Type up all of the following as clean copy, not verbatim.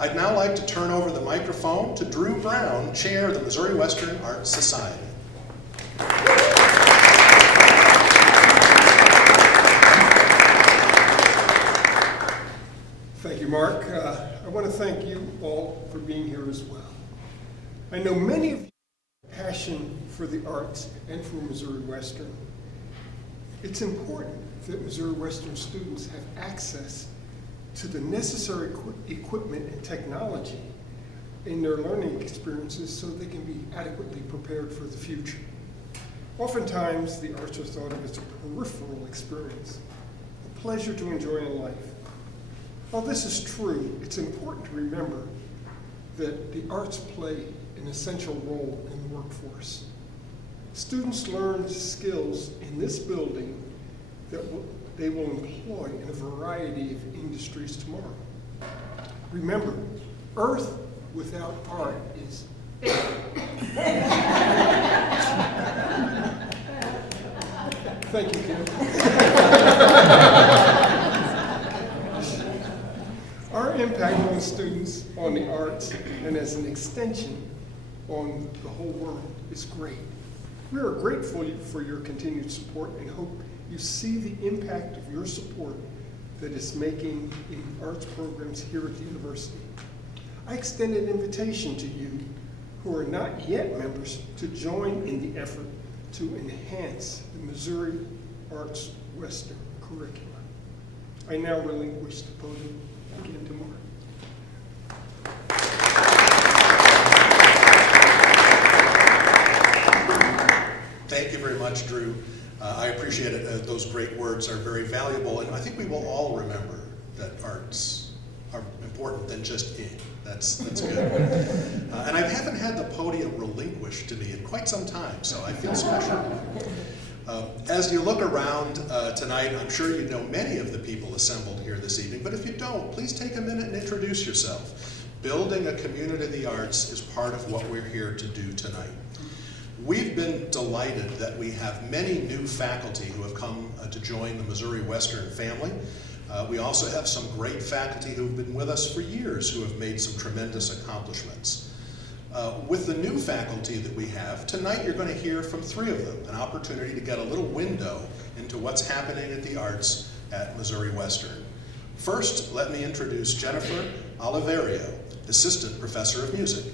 I'd now like to turn over the microphone to Drew Brown, Chair of the Missouri Western Arts Society. Thank you, Mark. I want to thank you all for being here as well. I know many of you have a passion for the arts and for Missouri Western. It's important that Missouri Western students have access to the necessary equipment and technology in their learning experiences so they can be adequately prepared for the future. Oftentimes, the arts are thought of as a peripheral experience, a pleasure to enjoy in life. While this is true, it's important to remember that the arts play an essential role in the workforce. Students learn skills in this building that they will employ in a variety of industries tomorrow. Remember, Earth without art is Thank you, Kim. Our impact on students, on the arts, and as an extension on the whole world is great. We are grateful for your continued support and hope you see the impact of your support that it's making in arts programs here at the university. I extend an invitation to you who are not yet members to join in the effort to enhance the Missouri Arts Western curriculum. I now relinquish the podium again to Mark. Thank you very much, Drew. I appreciate it. Those great words are very valuable, and I think we will all remember that arts are important than just ink. That's good. And I haven't had the podium relinquished to me in quite some time, so I feel special. As you look around tonight, I'm sure you know many of the people assembled here this evening, but if you don't, please take a minute and introduce yourself. Building a community of the arts is part of what we're here to do tonight. We've been delighted that we have many new faculty who have come to join the Missouri Western family. We also have some great faculty who've been with us for years who have made some tremendous accomplishments. With the new faculty that we have, tonight you're going to hear from three of them, an opportunity to get a little window into what's happening at the arts at Missouri Western. First, let me introduce Jennifer Oliverio, Assistant Professor of Music.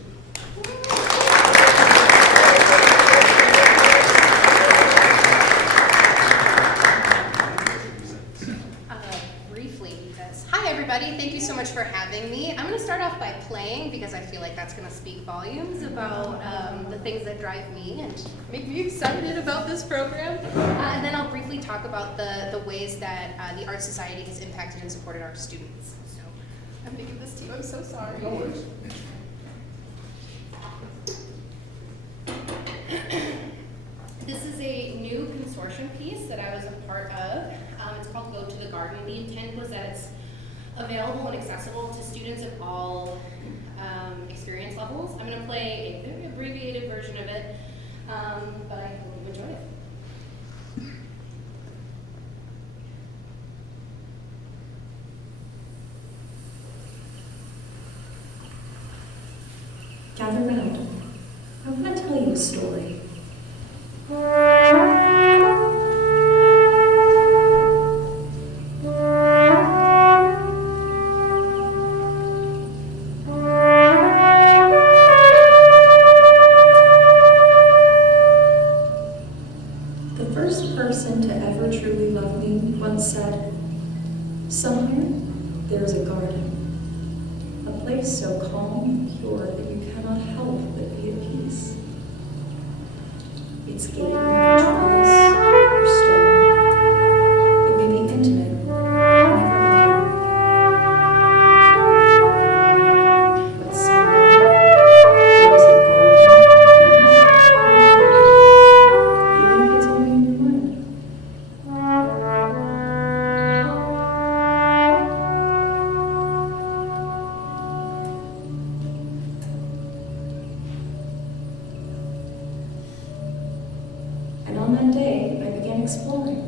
Thank you so much for having me. I'm going to start off by playing because I feel like that's going to speak volumes about the things that drive me and make me excited about this program. And then I'll briefly talk about the ways that the Art Society has impacted and supported our students. So I'm going to give this to you. I'm so sorry. No worries. This is a new consortium piece that I was a part of. It's called Go to the Garden. The intent was that it's available and accessible to students of all experience levels. I'm going to play a very abbreviated version of it, but I hope you enjoy it. Gather round. I want to tell you a story. Said, somewhere there's a garden, a place so calm and pure that you cannot help but be at peace. It's gated with trellis or stone. It may be intimate or never ending. But somewhere there is a garden, even if it's only in your mind. And on that day, I began exploring,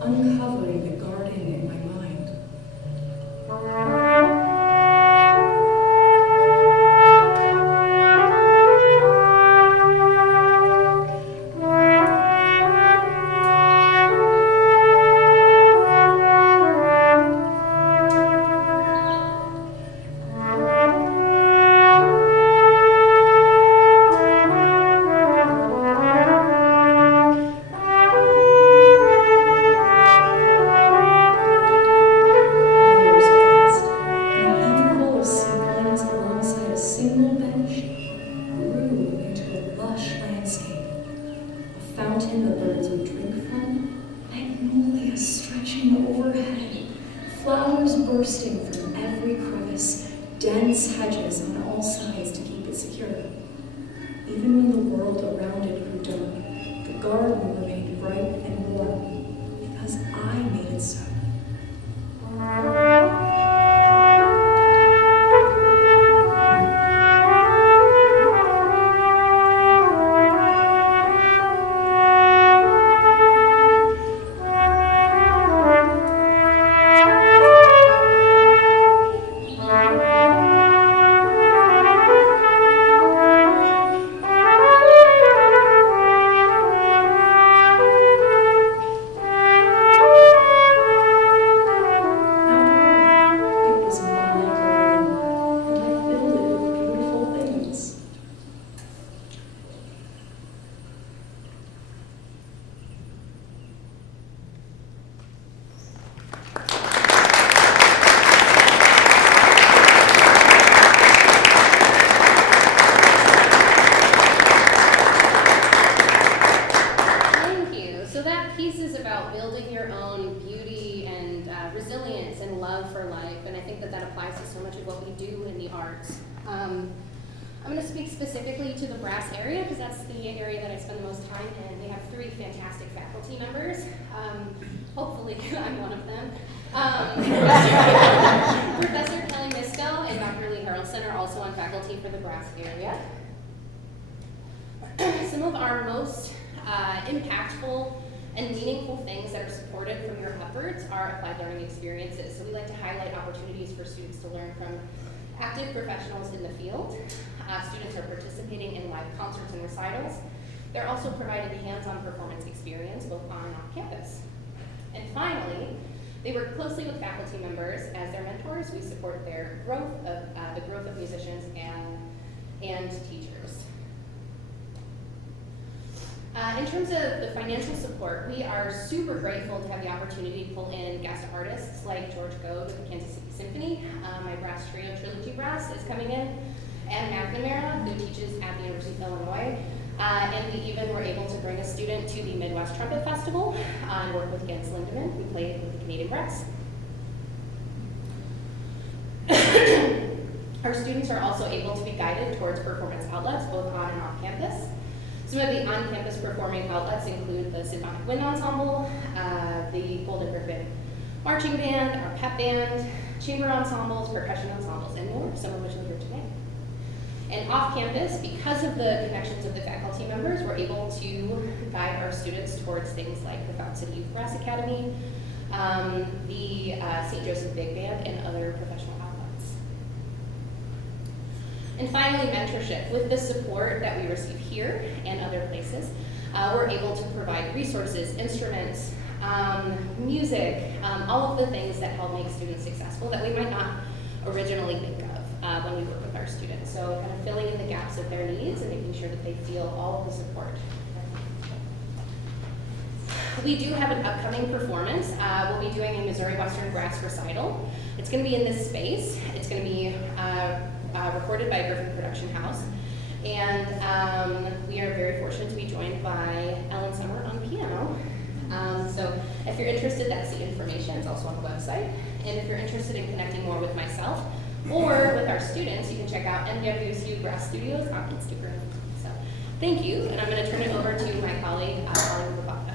uncovering the garden in my mind. dense hedges on all sides to keep it secure. Even when the world around it grew dark, the garden remained bright and warm because I made it so. It was my garden, and I filled it with beautiful things. Thank you. So that piece is about building your own beauty and resilience and love for life, and I think that that applies to so much of what we do in the arts. I'm going to speak specifically to the brass area because that's the area that I spend the most time in. They have 3 fantastic faculty members. Hopefully, I'm one of them. Professor Kelly Misko and Dr. Lee Harrelson are also on faculty for the brass area. Some of our most impactful and meaningful things that are supported from your efforts are applied learning experiences. So we like to highlight opportunities for students to learn from active professionals in the field. Students are participating in live concerts and recitals. They're also provided hands-on performance experience both on and off campus. And finally, they work closely with faculty members as their mentors. We support their growth of the growth of musicians and teachers. In terms of the financial support, we are super grateful to have the opportunity to pull in guest artists like George Goad with the Kansas City Symphony. My brass trio, Trilogy Brass, is coming in, and McNamara, who teaches at the University of Illinois. And we even were able to bring a student to the Midwest Trumpet Festival and work with Gans Lindemann, who played with the Canadian Brass. Our students are also able to be guided towards performance outlets, both on and off campus. Some of the on-campus performing outlets include the Symphonic Wind Ensemble, the Golden Griffin Marching Band, our pep band, chamber ensembles, percussion ensembles, and more, some of which are here today. And off campus, because of the connections of the faculty members, we're able to guide our students towards things like the Fountain City Youth Brass Academy, the St. Joseph Big Band, and other professional outlets. And finally, mentorship. With the support that we receive here and other places, we're able to provide resources, instruments, music, all of the things that help make students successful that we might not originally think of when we work with our students. So kind of filling in the gaps of their needs and making sure that they feel all of the support. We do have an upcoming performance. We'll be doing a Missouri Western Brass recital. It's going to be in this space. It's going to be recorded by Griffin Production House. And we are very fortunate to be joined by Ellen Summer on piano. So if you're interested, that's the information. It's also on the website. And if you're interested in connecting more with myself or with our students, you can check out NWSU Brass Studios on Instagram. So thank you, and I'm going to turn it over to my colleague, Holly Rubaka.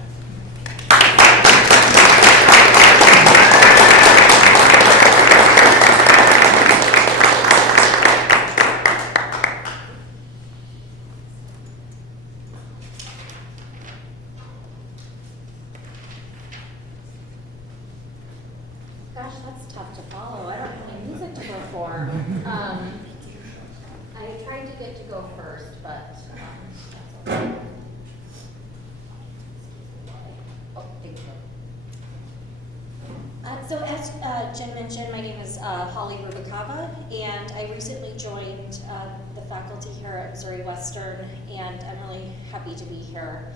Gosh, that's tough to follow. I don't have any music to perform. I tried to get to go first, but that's okay. Oh, thank you. So as Jen mentioned, my name is Holly Rubakava, and I recently joined the faculty here at Missouri Western, and I'm really happy to be here.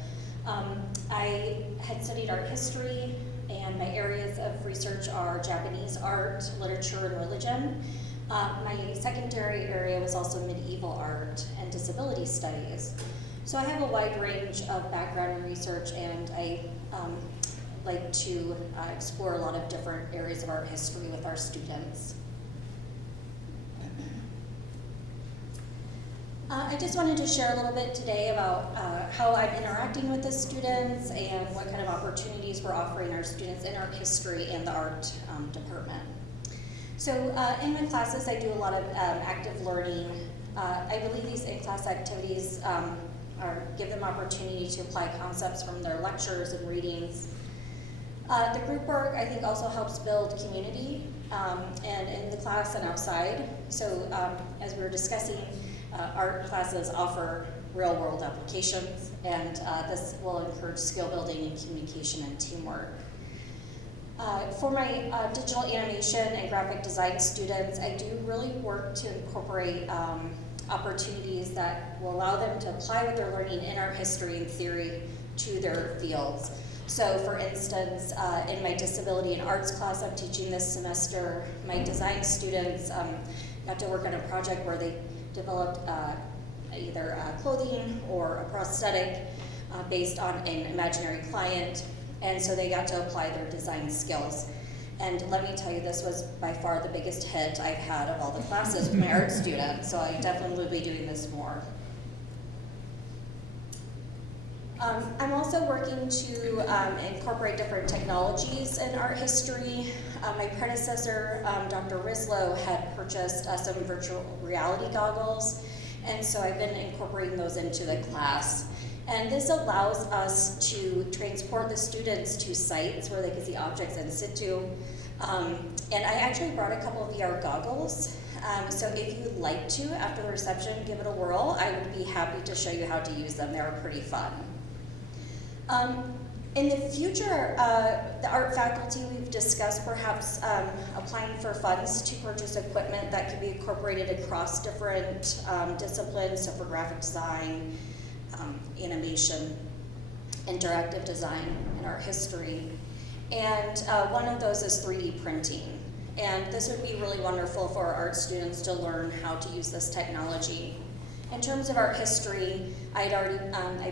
I had studied art history, and my areas of research are Japanese art, literature, and religion. My secondary area was also medieval art and disability studies. So I have a wide range of background in research, and I like to explore a lot of different areas of art history with our students. I just wanted to share a little bit today about how I'm interacting with the students and what kind of opportunities we're offering our students in art history and the art department. So in my classes, I do a lot of active learning. I believe these in-class activities give them opportunity to apply concepts from their lectures and readings. The group work, I think, also helps build community and in the class and outside. So as we were discussing, art classes offer real-world applications, and this will encourage skill building and communication and teamwork. For my digital animation and graphic design students, I do really work to incorporate opportunities that will allow them to apply what they're learning in art history and theory to their fields. So for instance, in my disability and arts class I'm teaching this semester, my design students got to work on a project where they developed either clothing or a prosthetic based on an imaginary client, and so they got to apply their design skills. And let me tell you, this was by far the biggest hit I've had of all the classes with my art students, so I definitely will be doing this more. I'm also working to incorporate different technologies in art history. My predecessor, Dr. Rislow, had purchased some virtual reality goggles, and so I've been incorporating those into the class. And this allows us to transport the students to sites where they can see objects in situ. And I actually brought a couple of VR goggles. So if you'd like to, after the reception, give it a whirl, I would be happy to show you how to use them. They were pretty fun. In the future, the art faculty, we've discussed perhaps applying for funds to purchase equipment that can be incorporated across different disciplines, so for graphic design, animation, interactive design, and art history. And one of those is 3D printing. And this would be really wonderful for our art students to learn how to use this technology. In terms of art history, I've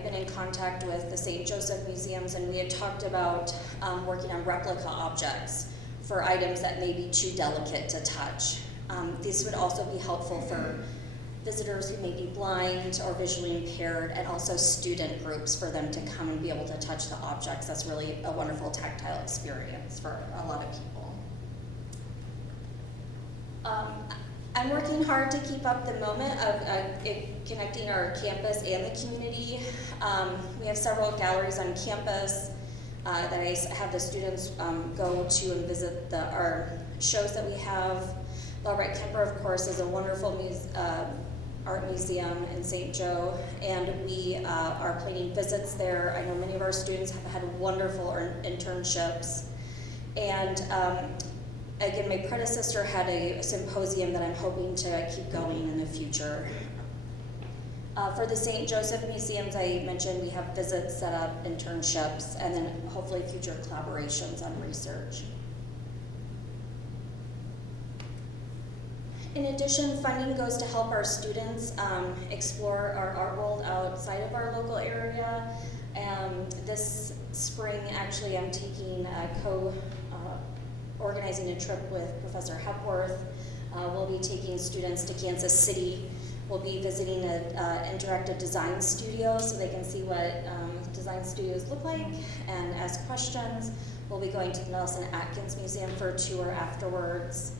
been in contact with the St. Joseph Museums, and we had talked about working on replica objects for items that may be too delicate to touch. These would also be helpful for visitors who may be blind or visually impaired, and also student groups for them to come and be able to touch the objects. That's really a wonderful tactile experience for a lot of people. I'm working hard to keep up the moment of connecting our campus and the community. We have several galleries on campus that I have the students go to and visit our shows that we have. The Albright Kemper, of course, is a wonderful art museum in St. Joe, and we are planning visits there. I know many of our students have had wonderful internships. And again, my predecessor had a symposium that I'm hoping to keep going in the future. For the St. Joseph Museums, I mentioned we have visits set up, internships, and then hopefully future collaborations on research. In addition, funding goes to help our students explore our art world outside of our local area. This spring, actually, I'm taking organizing a trip with Professor Hepworth. We'll be taking students to Kansas City. We'll be visiting an interactive design studio so they can see what design studios look like and ask questions. We'll be going to the Nelson Atkins Museum for a tour afterwards.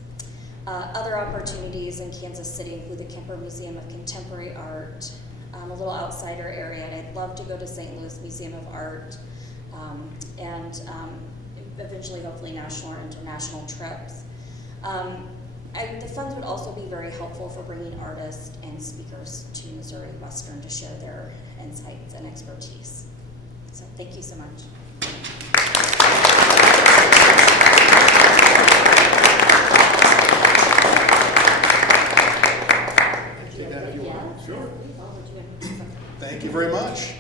Other opportunities in Kansas City include the Kemper Museum of Contemporary Art, a little outsider area, and I'd love to go to St. Louis Museum of Art, and eventually, hopefully, national or international trips. The funds would also be very helpful for bringing artists and speakers to Missouri Western to share their insights and expertise. So thank you so much. Thank you very much.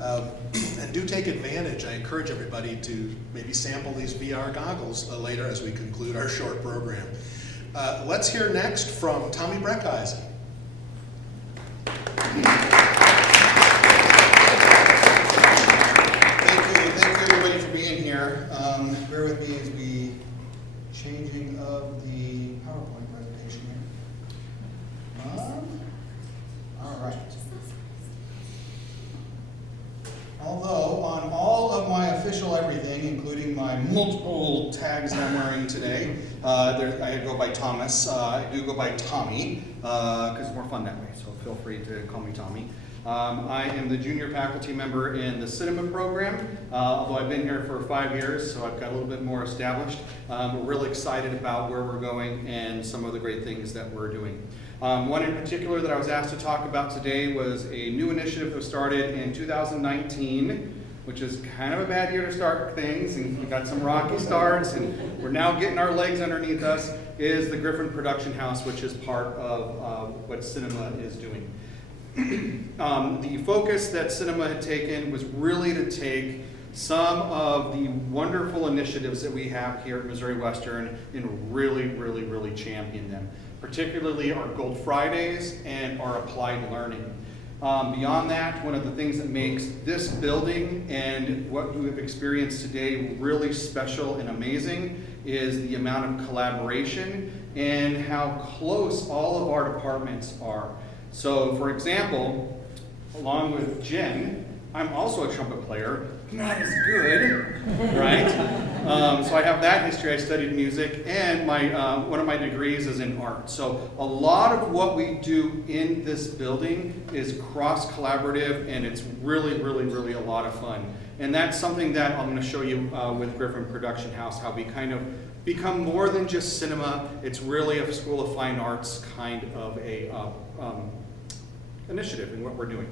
And do take advantage. I encourage everybody to maybe sample these VR goggles later as we conclude our short program. Let's hear next from Tommy Breckeisen. Thank you everybody for being here. Bear with me as we changing of the PowerPoint presentation here. All right. All right. Although on all of my official everything, including my multiple tags that I'm wearing today, I go by Thomas. I do go by Tommy because it's more fun that way. So feel free to call me Tommy. I am the junior faculty member in the cinema program, although I've been here for 5 years, so I've got a little bit more established. We're really excited about where we're going and some of the great things that we're doing. One in particular that I was asked to talk about today was a new initiative that was started in 2019, which is kind of a bad year to start things, and we got some rocky starts, and we're now getting our legs underneath us, is the Griffin Production House, which is part of what Cinema is doing. The focus that Cinema had taken was really to take some of the wonderful initiatives that we have here at Missouri Western and really champion them, particularly our Gold Fridays and our Applied Learning. Beyond that, one of the things that makes this building and what we've experienced today really special and amazing is the amount of collaboration and how close all of our departments are. So, for example, along with Jen, I'm also a trumpet player, not as good, right? So I have that history. I studied music, and one of my degrees is in art. So a lot of what we do in this building is cross-collaborative, and it's really a lot of fun. And that's something that I'm going to show you with Griffin Production House, how we kind of become more than just cinema. It's really a School of Fine Arts kind of a initiative in what we're doing.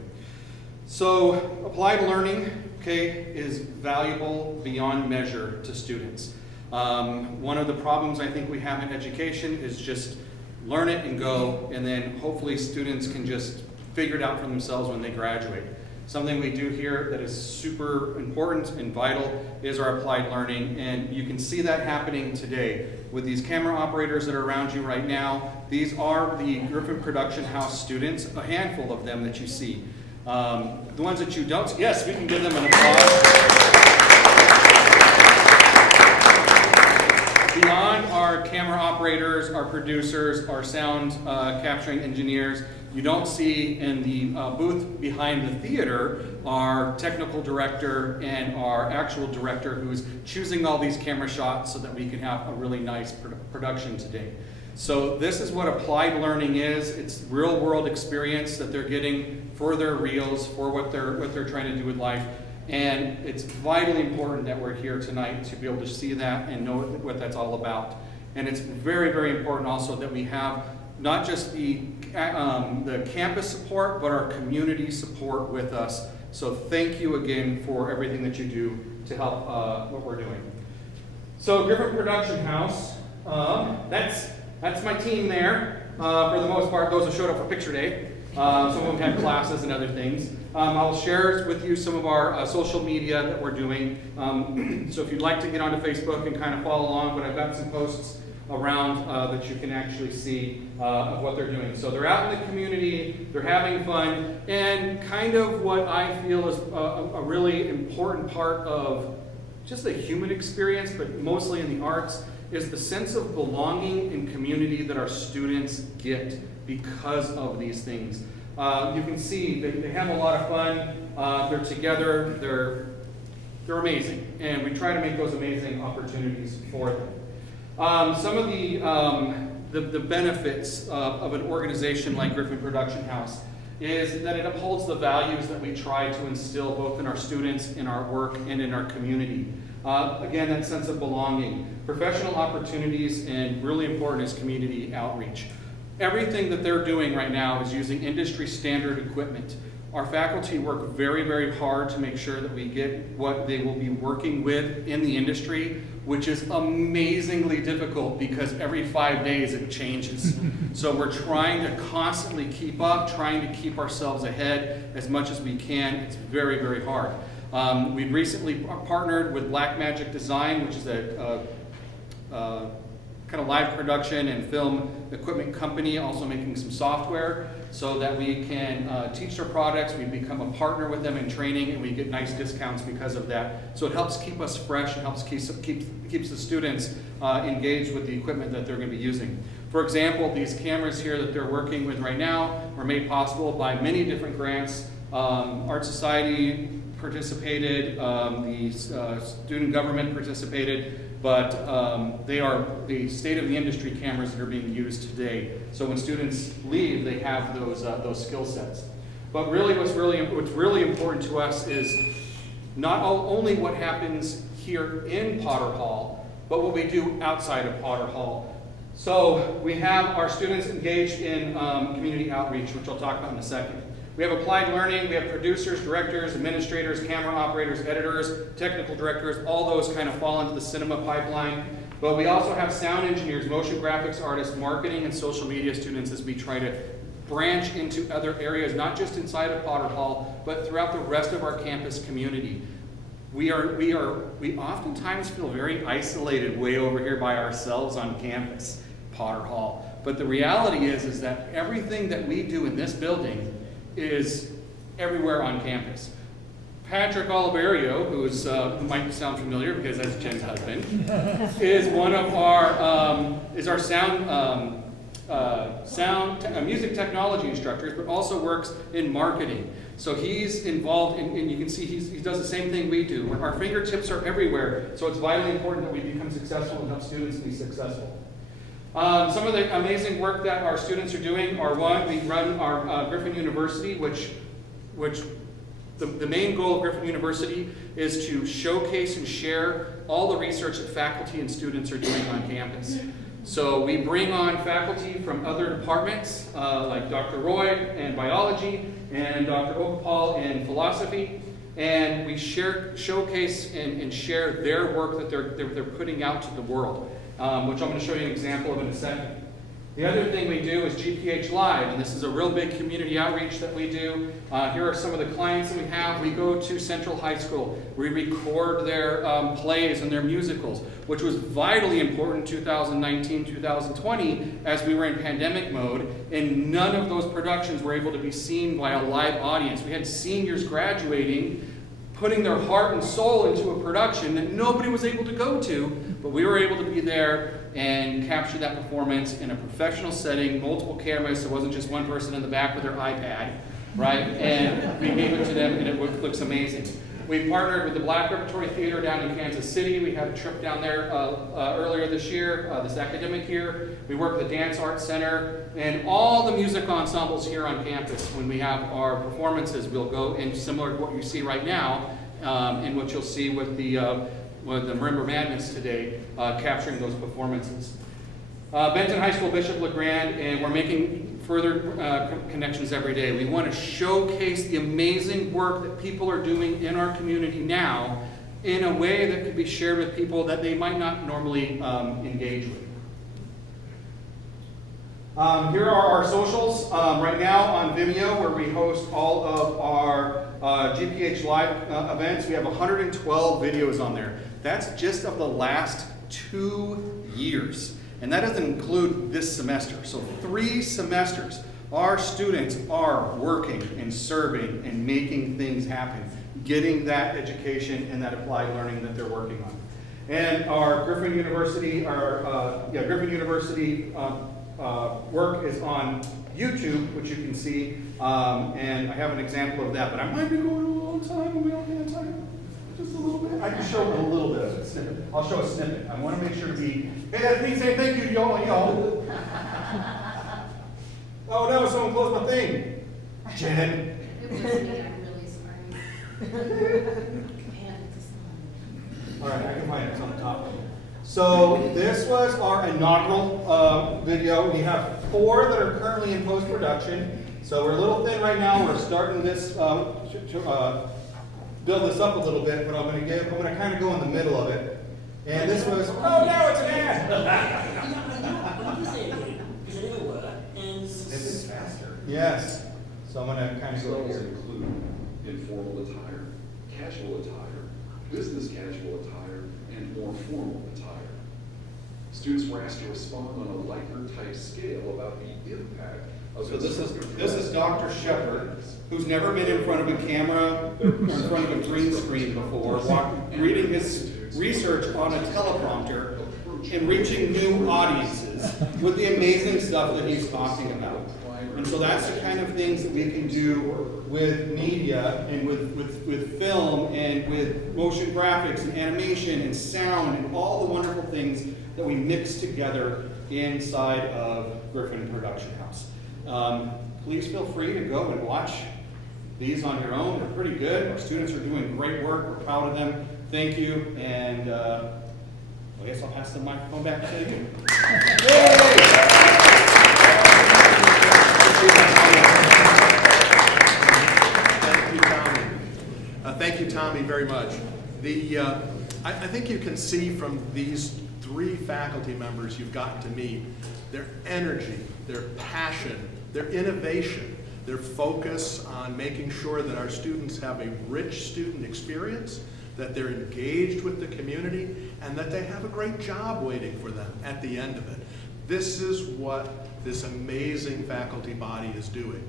So applied learning, okay, is valuable beyond measure to students. One of the problems I think we have in education is just learn it and go, and then hopefully students can just figure it out for themselves when they graduate. Something we do here that is super important and vital is our applied learning, and you can see that happening today with these camera operators that are around you right now. These are the Griffin Production House students, a handful of them that you see. The ones that you don't see, yes, we can give them an applause. Beyond our camera operators, our producers, our sound capturing engineers, you don't see in the booth behind the theater our technical director and our actual director who's choosing all these camera shots so that we can have a really nice production today. So this is what applied learning is. It's real world experience that they're getting for their reels, for what they're trying to do with life. And it's vitally important that we're here tonight to be able to see that and know what that's all about. And it's very important also that we have not just the campus support, but our community support with us. So thank you again for everything that you do to help what we're doing. So Griffin Production House, that's my team there. For the most part, those who showed up for picture day. Some of them had classes and other things. I'll share with you some of our social media that we're doing. So if you'd like to get onto Facebook and kind of follow along, but I've got some posts around that you can actually see of what they're doing. So they're out in the community, they're having fun, and kind of what I feel is a really important part of just the human experience, but mostly in the arts, is the sense of belonging and community that our students get because of these things. You can see they have a lot of fun, they're together, they're amazing, and we try to make those amazing opportunities for them. Some of the benefits of an organization like Griffin Production House is that it upholds the values that we try to instill both in our students, in our work, and in our community. Again, that sense of belonging, professional opportunities, and really important is community outreach. Everything that they're doing right now is using industry standard equipment. Our faculty work very hard to make sure that we get what they will be working with in the industry, which is amazingly difficult because every 5 days it changes. So we're trying to constantly keep up, trying to keep ourselves ahead as much as we can. It's very hard. We've recently partnered with Blackmagic Design, which is a kind of live production and film equipment company, also making some software so that we can teach their products. We become a partner with them in training, and we get nice discounts because of that. So it helps keep us fresh and helps keeps the students engaged with the equipment that they're going to be using. For example, these cameras here that they're working with right now were made possible by many different grants. Art Society participated, the student government participated, but they are the state-of-the-industry cameras that are being used today. So when students leave, they have those skill sets. But really, what's really important to us is not only what happens here in Potter Hall, but what we do outside of Potter Hall. So we have our students engaged in community outreach, which I'll talk about in a second. We have applied learning, we have producers, directors, administrators, camera operators, editors, technical directors, all those kind of fall into the cinema pipeline. But we also have sound engineers, motion graphics artists, marketing and social media students as we try to branch into other areas, not just inside of Potter Hall, but throughout the rest of our campus community. We oftentimes feel very isolated way over here by ourselves on campus, Potter Hall. But the reality is that everything that we do in this building is everywhere on campus. Patrick Oliverio, who might sound familiar because that's Jen's husband, is one of our music technology instructors, but also works in marketing. So he's involved in, and you can see he does the same thing we do. Our fingertips are everywhere, so it's vitally important that we become successful and help students be successful. Some of the amazing work that our students are doing are, one, we run our Griffin University, which the main goal of Griffin University is to showcase and share all the research that faculty and students are doing on campus. So we bring on faculty from other departments, like Dr. Roy in biology and Dr. Okapal in philosophy, and we showcase and share their work that they're putting out to the world, which I'm going to show you an example of in a second. The other thing we do is GPH Live, and this is a real big community outreach that we do. Here are some of the clients that we have. We go to Central High School. We record their plays and their musicals, which was vitally important in 2019, 2020, as we were in pandemic mode, and none of those productions were able to be seen by a live audience. We had seniors graduating, putting their heart and soul into a production that nobody was able to go to, but we were able to be there and capture that performance in a professional setting, multiple cameras, so it wasn't just one person in the back with their iPad, right? And we gave it to them, and it looks amazing. We partnered with the Black Repertory Theater down in Kansas City. We had a trip down there earlier this year, this academic year. We work with the Dance Arts Center, and all the music ensembles here on campus. When we have our performances, we'll go in similar to what you see right now, and what you'll see with the Marimba Madness today, capturing those performances. Benton High School, Bishop LeGrand, and we're making further connections every day. We want to showcase the amazing work that people are doing in our community now in a way that could be shared with people that they might not normally engage with. Here are our socials. Right now on Vimeo, where we host all of our GPH Live events, we have 112 videos on there. That's just of the last 2 years. And that doesn't include this semester. So 3 semesters, our students are working and serving and making things happen, getting that education and that applied learning that they're working on. And our Griffin University, work is on YouTube, which you can see, and I have an example of that, but I might be going a long time, and we don't have time. Just a little bit. I can show a little bit of a snippet. I'll show a snippet. I want to make sure to be. Hey, that's me saying thank you, y'all. Oh no, someone closed my thing. Jen. It was me, I'm really sorry. All right, I can find it. It's on the top. So this was our inaugural video. We have 4 that are currently in post-production. So we're a little thin right now. We're starting this build this up a little bit, but I'm going to kind of go in the middle of it. And this was, oh no, it's an ad! Is it faster? Yes. So I'm going to kind of go Levels here. include informal attire, casual attire, business casual attire, and more formal attire. Students were asked to respond on a Likert type scale about the impact of So this is Dr. Shepard, who's never been in front of a camera or in front of a green screen before, reading his research on a teleprompter and reaching new audiences. students with the amazing stuff that he's talking about. And so that's the kind of things that we can do with media and with film and with motion graphics and animation and sound and all the wonderful things that we mix together inside of Griffin Production House. Please feel free to go and watch these on your own. They're pretty good. Our students are doing great work. We're proud of them. Thank you. And I guess I'll pass the microphone back to you. Thank you, Tommy. Thank you, Tommy, very much. I think you can see from these 3 faculty members you've gotten to meet their energy, their passion, their innovation, their focus on making sure that our students have a rich student experience, that they're engaged with the community, and that they have a great job waiting for them at the end of it. This is what this amazing faculty body is doing.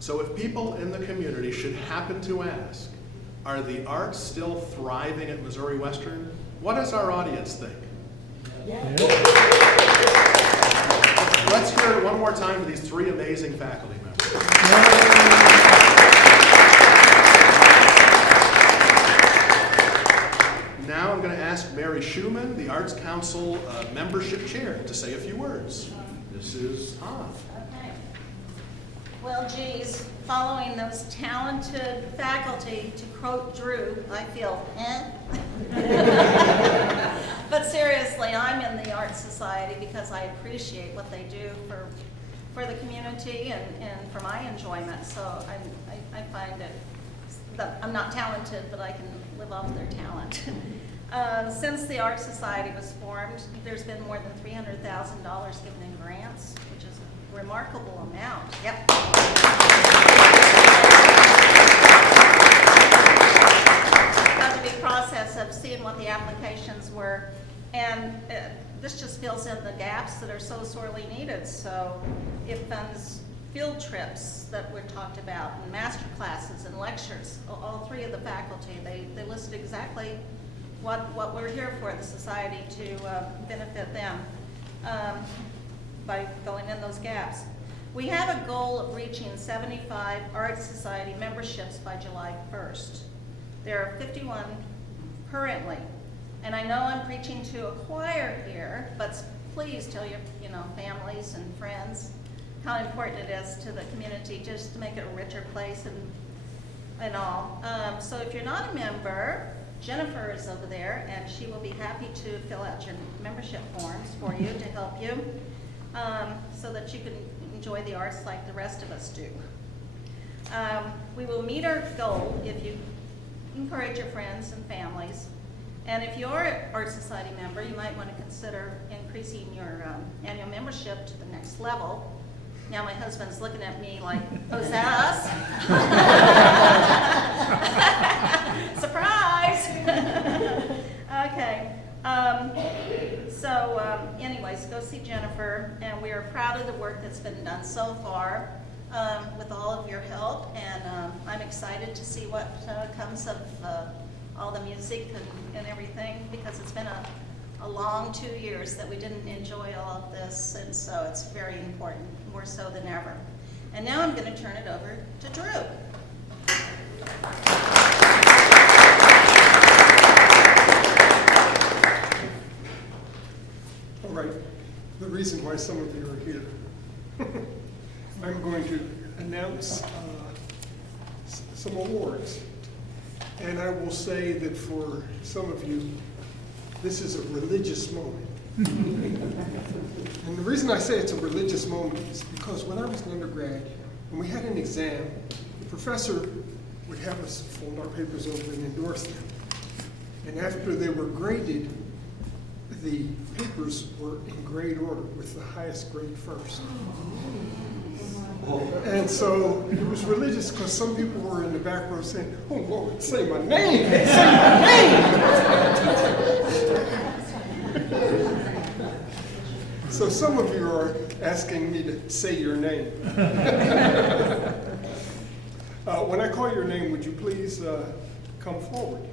So if people in the community should happen to ask, are the arts still thriving at Missouri Western? What does our audience think? Let's hear it one more time for these 3 amazing faculty members. Now I'm going to ask Mary Schumann, the Arts Council membership chair, to say a few words. This is on. Okay. Well, geez, following those talented faculty, to quote Drew, I feel, But seriously, I'm in the Art Society because I appreciate what they do for the community and for my enjoyment. So I find it that I'm not talented, but I can live off their talent. Since the Art Society was formed, there's been more than $300,000 given in grants, which is a remarkable amount. Yep. Got the big process of seeing what the applications were, and this just fills in the gaps that are so sorely needed. So it funds field trips that were talked about, and master classes and lectures. All 3 of the faculty, they listed exactly what we're here for, the society, to benefit them by filling in those gaps. We have a goal of reaching 75 Art Society memberships by July 1st. There are 51 currently. And I know I'm preaching to a choir here, but please tell your families and friends how important it is to the community, just to make it a richer place and all. So if you're not a member, Jennifer is over there, and she will be happy to fill out your membership forms for you to help you, so that you can enjoy the arts like the rest of us do. We will meet our goal if you encourage your friends and families. And if you're an Art Society member, you might want to consider increasing your annual membership to the next level. Now my husband's looking at me like, oh, is that us? Surprise! Okay. Anyways, go see Jennifer, and we are proud of the work that's been done so far with all of your help, and I'm excited to see what comes of all the music and everything, because it's been a long 2 years that we didn't enjoy all of this, and so it's very important, more so than ever. And now I'm going to turn it over to Drew. All right, the reason why some of you are here, I'm going to announce some awards. And I will say that for some of you, this is a religious moment. And the reason I say it's a religious moment is because when I was an undergrad, when we had an exam, the professor would have us fold our papers over and endorse them. And after they were graded, the papers were in grade order with the highest grade first. And so it was religious because some people were in the back row saying, oh Lord, say my name, say my name. So some of you are asking me to say your name. When I call your name, would you please come forward?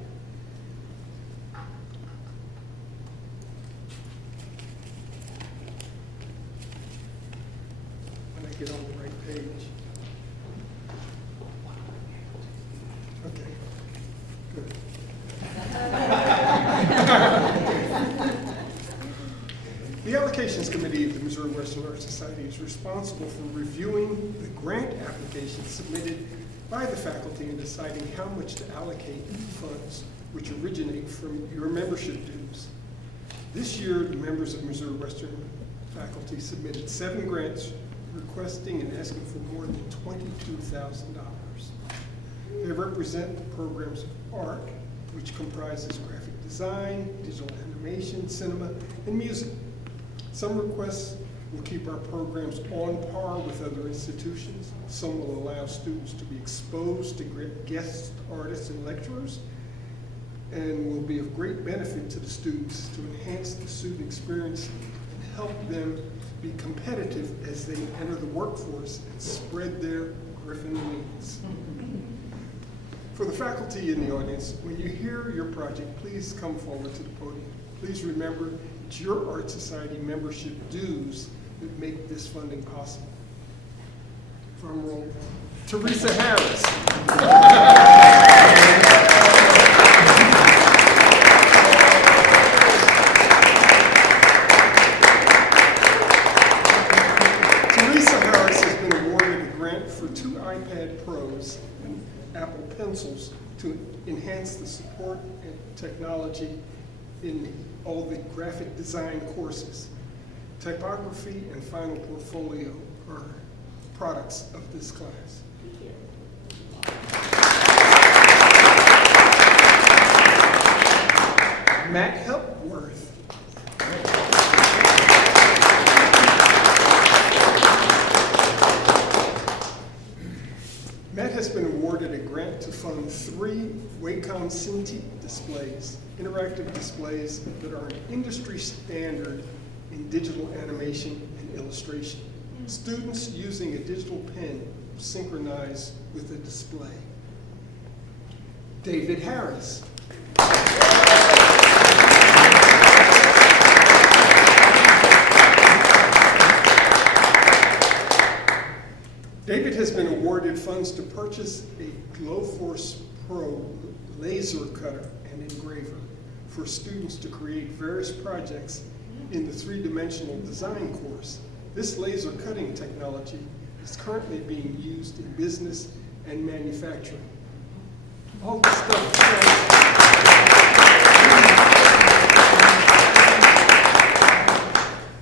Missouri Western Art Society is responsible for reviewing the grant applications submitted by the faculty and deciding how much to allocate funds which originate from your membership dues. This year, the members of Missouri Western faculty submitted 7 grants requesting and asking for more than $22,000. They represent the programs of ARC, which comprises graphic design, digital animation, cinema, and music. Some requests will keep our programs on par with other institutions. Some will allow students to be exposed to guest artists and lecturers, and will be of great benefit to the students to enhance the student experience and help them be competitive as they enter the workforce and spread their Griffin wings. For the faculty in the audience, when you hear your project, please come forward to the podium. Please remember it's your Art Society membership dues that make this funding possible. Drum roll. Teresa Harris. Teresa Harris has been awarded a grant for 2 iPad Pros and Apple Pencils to enhance the support and technology in all the graphic design courses. Typography and final portfolio are products of this class. Matt Hepworth. Matt has been awarded a grant to fund 3 Wacom Cintiq displays, interactive displays that are an industry standard in digital animation and illustration. Students using a digital pen synchronize with the display. David Harris. David has been awarded funds to purchase a Glowforce Pro laser cutter and engraver for students to create various projects in the 3-dimensional design course. This laser cutting technology is currently being used in business and manufacturing. All this stuff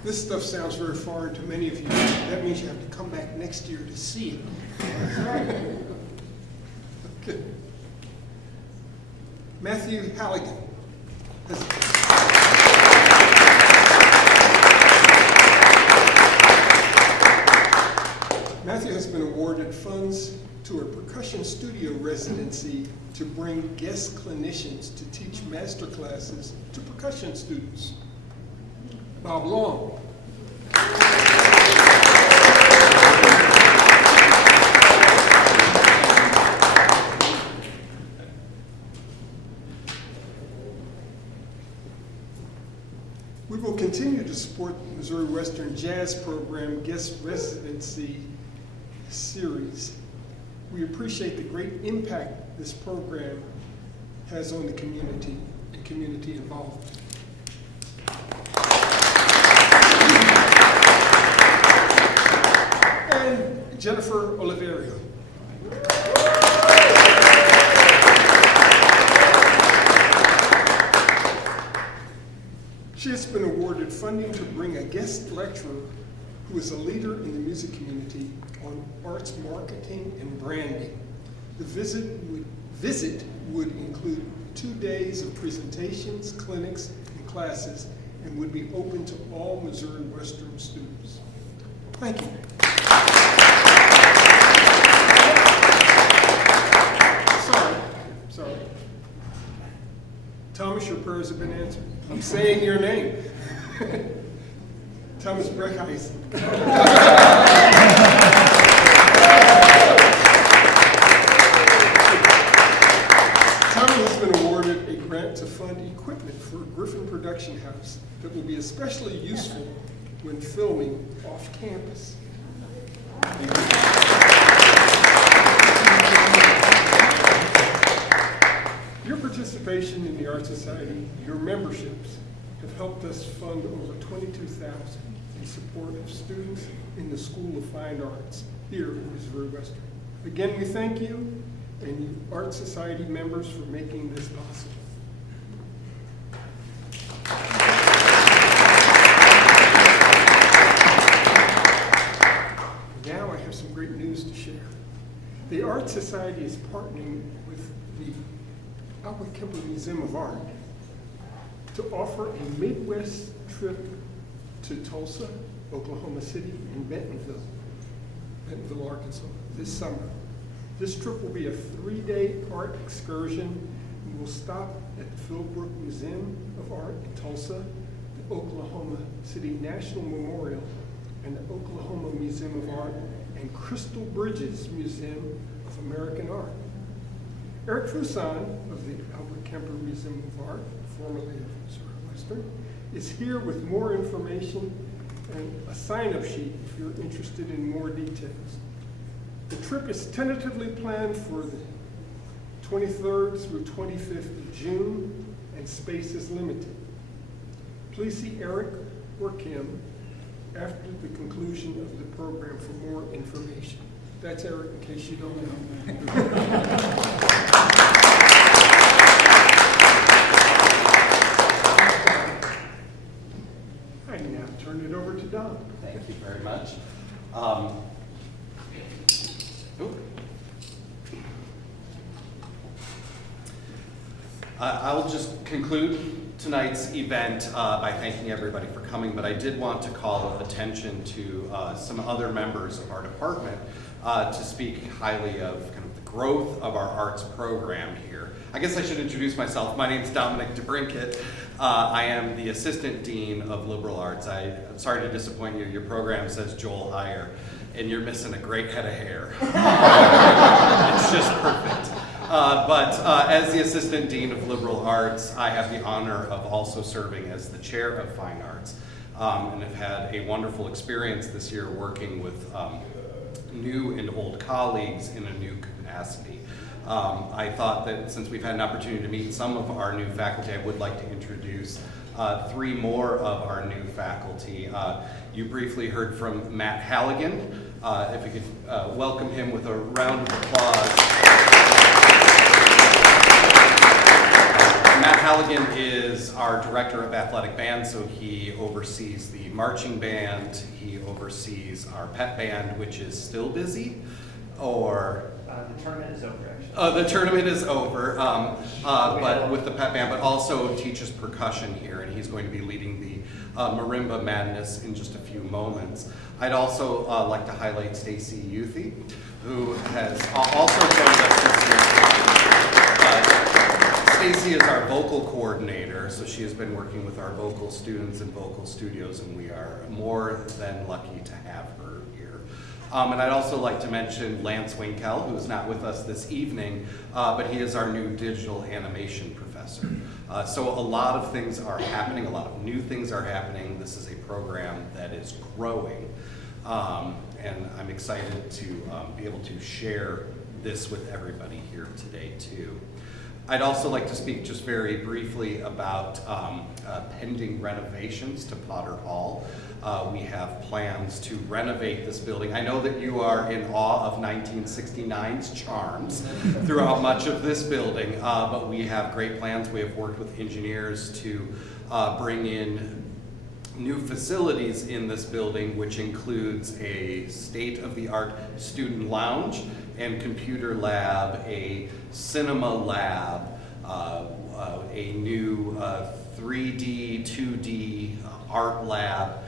This stuff sounds very foreign to many of you. That means you have to come back next year to see it. Okay. Matthew Halligan. Matthew has been awarded funds to a percussion studio residency to bring guest clinicians to teach master classes to percussion students. Bob Long. We will continue to support the Missouri Western Jazz Program Guest Residency Series. We appreciate the great impact this program has on the community and community involvement. And Jennifer Oliverio. She has been awarded funding to bring a guest lecturer who is a leader in the music community on arts marketing and branding. The visit would include 2 days of presentations, clinics, and classes, and would be open to all Missouri Western students. Thank you. Sorry. Thomas, your prayers have been answered. I'm saying your name. Thomas Breckheisen. Thomas has been awarded a grant to fund equipment for Griffin Production House that will be especially useful when filming off campus. Your participation in the Art Society, your memberships, have helped us fund over $22,000 in support of students in the School of Fine Arts here in Missouri Western. Again, we thank you and you Art Society members for making this possible. Now I have some great news to share. The Art Society is partnering with the Albert Kemper Museum of Art to offer a Midwest trip to Tulsa, Oklahoma City, and Bentonville, Arkansas, this summer. This trip will be a 3-day art excursion. We will stop at the Philbrook Museum of Art in Tulsa, the Oklahoma City National Memorial, and the Oklahoma Museum of Art, and Crystal Bridges Museum of American Art. Eric Fuson of the Albert Kemper Museum of Art, formerly of Missouri Western, is here with more information and a sign-up sheet if you're interested in more details. The trip is tentatively planned for the 23rd through 25th of June, and space is limited. Please see Eric or Kim after the conclusion of the program for more information. That's Eric, in case you don't know. I now turn it over to Don. Thank you very much. I'll just conclude tonight's event by thanking everybody for coming, but I did want to call attention to some other members of our department to speak highly of kind of the growth of our arts program here. I guess I should introduce myself. My name is Dominic DeBrinket. I am the Assistant Dean of Liberal Arts. I'm sorry to disappoint you. Your program says Joel Heyer, and you're missing a great head of hair. It's just perfect. But as the Assistant Dean of Liberal Arts, I have the honor of also serving as the Chair of Fine Arts, and have had a wonderful experience this year working with new and old colleagues in a new capacity. I thought that since we've had an opportunity to meet some of our new faculty, I would like to introduce 3 more of our new faculty. You briefly heard from Matt Halligan. If we could welcome him with a round of applause. Matt Halligan is our Director of Athletic Band, so he oversees the marching band, he oversees our pep band, which is still busy, or? The tournament is over, actually. The tournament is over, but with the pep band, but also teaches percussion here, and he's going to be leading the Marimba Madness in just a few moments. I'd also like to highlight Stacy Youthy, who has also joined us this year. Stacy is our vocal coordinator, so she has been working with our vocal students and vocal studios, and we are more than lucky to have her here. And I'd also like to mention Lance Winkel, who is not with us this evening, but he is our new digital animation professor. So a lot of things are happening, a lot of new things are happening. This is a program that is growing, and I'm excited to be able to share this with everybody here today too. I'd also like to speak just very briefly about pending renovations to Potter Hall. We have plans to renovate this building. I know that you are in awe of 1969's charms throughout much of this building, but we have great plans. We have worked with engineers to bring in new facilities in this building, which includes a state-of-the-art student lounge and computer lab, a cinema lab, a new 3D, 2D art lab.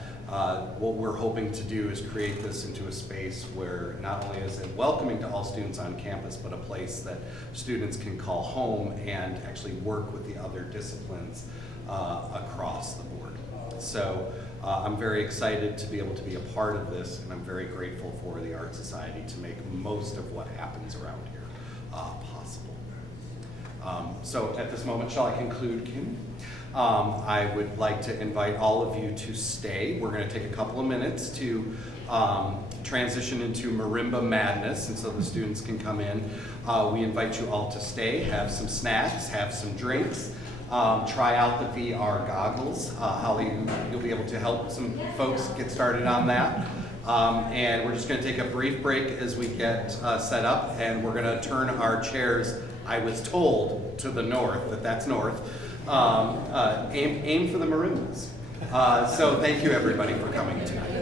What we're hoping to do is create this into a space where not only is it welcoming to all students on campus, but a place that students can call home and actually work with the other disciplines across the board. So I'm very excited to be able to be a part of this, and I'm very grateful for the Art Society to make most of what happens around here possible. So at this moment, shall I conclude, Kim? I would like to invite all of you to stay. We're going to take a couple of minutes to transition into Marimba Madness, and so the students can come in. We invite you all to stay, have some snacks, have some drinks, try out the VR goggles. Holly, you'll be able to help some folks get started on that. And we're just going to take a brief break as we get set up, and we're going to turn our chairs, I was told, to the north, that's north. Aim for the marimbas. So thank you everybody for coming tonight.